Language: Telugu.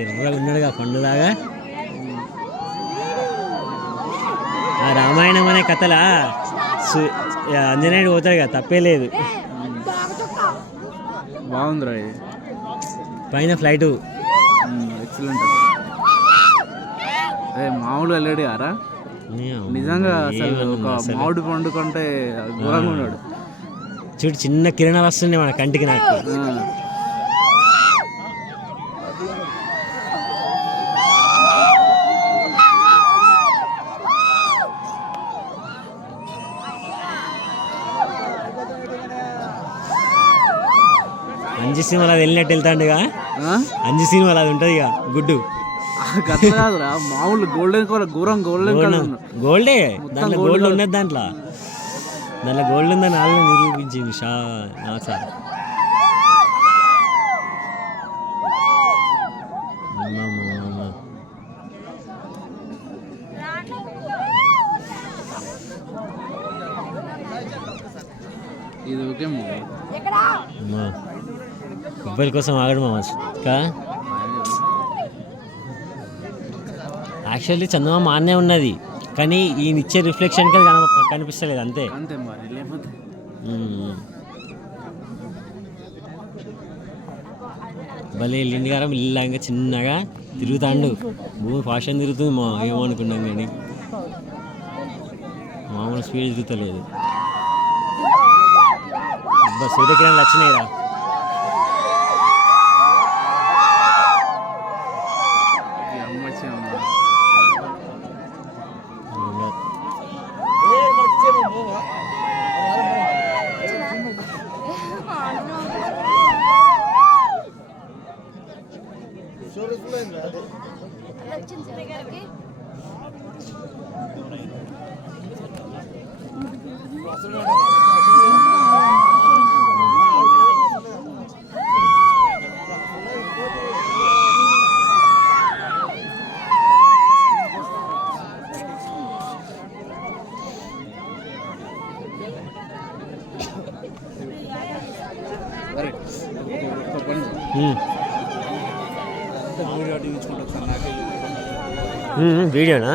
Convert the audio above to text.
ఎర్రగా ఉన్నాడుగా పండులాగా. ఆ రామాయణం అనే కథలా ఆంజనేయుడు పోతాడు కదా, తప్పే లేదు. బాగుందిరా ఇది. పైన ఫ్లైటు ఎక్సలెంట్. అదే మామూలుగా వెళ్ళాడు కారా, నిజంగా అసలు ఒక మామిడి పండు కంటే ఘోరంగా ఉన్నాడు. చూడు చిన్న కిరణాలు వస్తుంది మన కంటికి. నాకు అంజు సినిమాలు అది వెళ్ళినట్టు వెళ్తాండుగా. అంజు సినిమాలు అది ఉంటుంది ఇక గుడ్డు కాదురా, మామూలు గోల్డెన్ కలర్, గోల్డెన్ కలర్, గోల్డే. దాంట్లో గోల్డ్ ఉన్నది, దాంట్లో గోల్డ్ ఉందని వాళ్ళని నిరూపించింది సార్. ఇది ఓకే మొబైల్ కోసం ఆగడు మామ. యాక్చువల్లీ చందమామ ఆనే ఉన్నది, కానీ ఈయన ఇచ్చే రిఫ్లెక్షన్ కనిపిస్తలేదు అంతే. భలే వెళ్ళిండి గారం ఇల్లాగా చిన్నగా తిరుగుతాండు. భూమి ఫాషన్ తిరుగుతుంది ఏమనుకున్నాం, కానీ మామూలు స్పీడ్ తిరుగుతలేదు. సూర్యకిరణాలు వచ్చినాయిరా. వీడియోనా?